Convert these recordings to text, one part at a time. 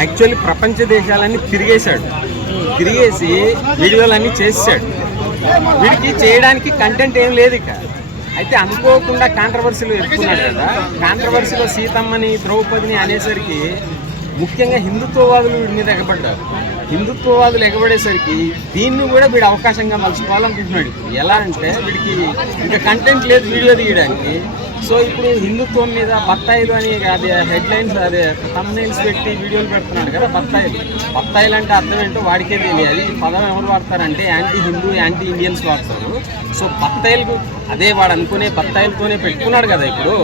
Actually ప్రపంచ దేశాలన్నీ తిరిగేసి వీడియోలన్నీ చేసాడు. వీడికి చేయడానికి కంటెంట్ ఏం లేదు ఇక. అయితే అనుకోకుండా కాంట్రవర్సీలు ఎత్తుకున్నాడు కదా. కాంట్రవర్సీలో సీతమ్మని ద్రౌపదిని అనేసరికి ముఖ్యంగా హిందుత్వవాదులు వీడి మీద ఎగబడ్డారు. హిందుత్వవాదులు ఎగబడేసరికి దీన్ని కూడా వీడు అవకాశంగా మలుచుకోవాలనుకుంటున్నాడు. ఎలా అంటే వీడికి ఇంకా కంటెంట్ లేదు వీడియో తీయడానికి. సో ఇప్పుడు హిందుత్వం మీద బత్తాయిలు అని అది హెడ్లైన్స్ అదే థంబ్నెయిల్స్ పెట్టి వీడియోలు పెడుతున్నాడు కదా. బత్తాయిలు అంటే అర్థం ఏంటో వాడికే తెలియాలి. ఈ పదం ఎవరు వాడతారంటే యాంటీ హిందూ యాంటీ ఇండియన్స్ వాడతారు. సో బత్తాయిలకు అదే వాడు అనుకునే బత్తాయిలతోనే పెట్టుకున్నాడు కదా. ఇప్పుడు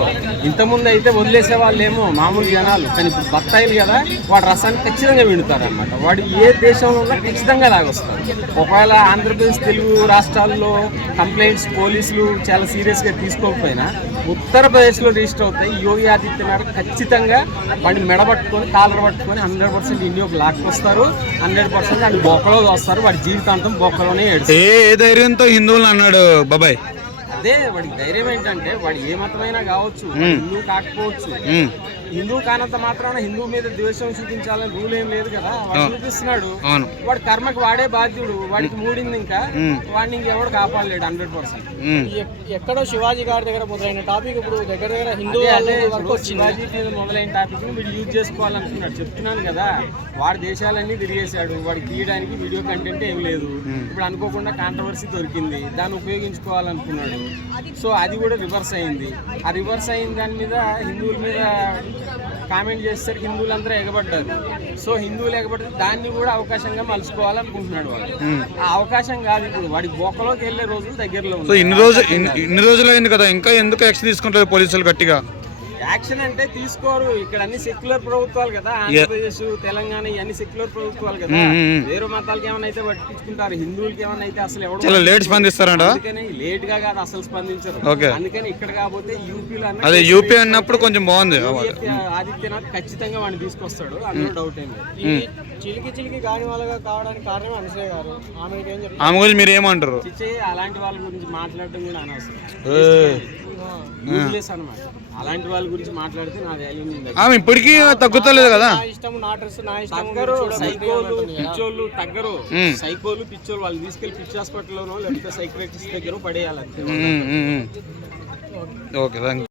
ఇంతకుముందు అయితే వదిలేసే వాళ్ళేమో మామూలు జనాలు, కానీ ఇప్పుడు బత్తాయిలు కదా, వాడు రసాన్ని ఖచ్చితంగా వింటారు అనమాట. వాడు ఏ దేశంలో ఉన్నా ఖచ్చితంగా లాగొస్తారు. ఒకవేళ ఆంధ్రప్రదేశ్ తెలుగు రాష్ట్రాల్లో కంప్లైంట్స్ పోలీసులు చాలా సీరియస్గా తీసుకోకపోయినా ఉత్తరప్రదేశ్లో రిజిస్టర్ అవుతాయి. యోగి ఆదిత్యనాథ్ ఖచ్చితంగా వాడిని మెడబట్టుకొని కాలర్ పట్టుకొని 100% ఇండియాకు లాక్కొస్తారు. 100% వాడిని బొక్కలో వస్తారు. వాడి జీవితాంతం బొక్కలోనే ఏడుస్తారు. ఏ ధైర్యంతో హిందువులు అన్నాడు బాబాయ్? అదే వాడికి ధైర్యం ఏంటంటే వాడు ఏ మతమైనా కావచ్చు, హిందూ కాకపోవచ్చు. హిందూ కానంత మాత్రాన హిందూ మీద ద్వేషం చూపించాలని రూల్ ఏం లేదు కదా. వాడు చూపిస్తున్నాడు. వాడు కర్మకి వాడే బాధ్యుడు. వాడికి మూడింది, ఇంకా వాడిని ఇంకెవడు కాపాడలేడు 100%. ఎక్కడో శివాజీ గారి దగ్గర మొదలైన టాపిక్ ఇప్పుడు దగ్గర హిందూ శివాజీ మీద మొదలైన టాపిక్ ని వీడు యూజ్ చేసుకోవాలనుకున్నాడు. చెప్తున్నాను కదా, వాడి దేశాలన్నీ తిరిగేశాడు. వాడికి తీయడానికి వీడియో కంటెంట్ ఏం లేదు. ఇప్పుడు అనుకోకుండా కాంట్రవర్సీ దొరికింది, దాన్ని ఉపయోగించుకోవాలనుకున్నాడు. సో అది కూడా రివర్స్ అయింది. ఆ రివర్స్ అయిన దాని మీద హిందువుల మీద కామెంట్ చేసేసరికి హిందువులందరూ ఎగబడ్డారు. సో హిందువులు ఎగబడితే దాన్ని కూడా అవకాశంగా మలుచుకోవాలనుకుంటున్నాడు వాడు. ఆ అవకాశం కాదు, ఇప్పుడు వాడి బొక్కలోకి వెళ్ళే రోజులు దగ్గరలో ఉంది. ఇన్ని రోజులు అయింది కదా, ఇంకా ఎందుకు యాక్షన్ తీసుకుంటారు పోలీసులు గట్టిగా? యాక్షన్ అంటే తీసుకోరు. ఇక్కడ అన్ని సెక్యులర్ ప్రభుత్వాలు కదా, ఆంధ్రప్రదేశ్ తెలంగాణ ఇవన్నీ సెక్యులర్ ప్రభుత్వాలు కదా. వేరే మతాలకి ఏమైనా అయితే పట్టించుకుంటారు, హిందువులకి ఏమైనా అయితే అసలు ఎవరు లేట్ స్పందిస్తారంట. అందుకని లేట్ గా కాదు అసలు స్పందించరు. అందుకని ఇక్కడ కాకపోతే యూపీలో అదే యూపీ అన్నప్పుడు కొంచెం బాగుంది. ఆదిత్యనాథ్ ఖచ్చితంగా వాడిని తీసుకొస్తాడు, అందులో డౌట్ ఏం లేదు. చిలికి కాని వాళ్ళగా కావడానికి కారణం అనసూయ గారు. ఆమె గురించి మీరు ఏమంటారు? అలాంటి వాళ్ళ గురించి మాట్లాడటం కూడా అనవసరం అనమాట. అలాంటి వాళ్ళ గురించి మాట్లాడితే నా వాల్యూ ఇప్పటికీ తగ్గుతలేదు కదా. తగ్గరు, సైకోలు పిచ్చోళ్ళు తగ్గరు. సైకోలు పిచ్చోళ్ళు వాళ్ళు తీసుకెళ్లి పిచ్చి హాస్పిటల్లోనో లేకపోతే సైకియాట్రిస్ట్ దగ్గర పడేయాలి. ఓకే.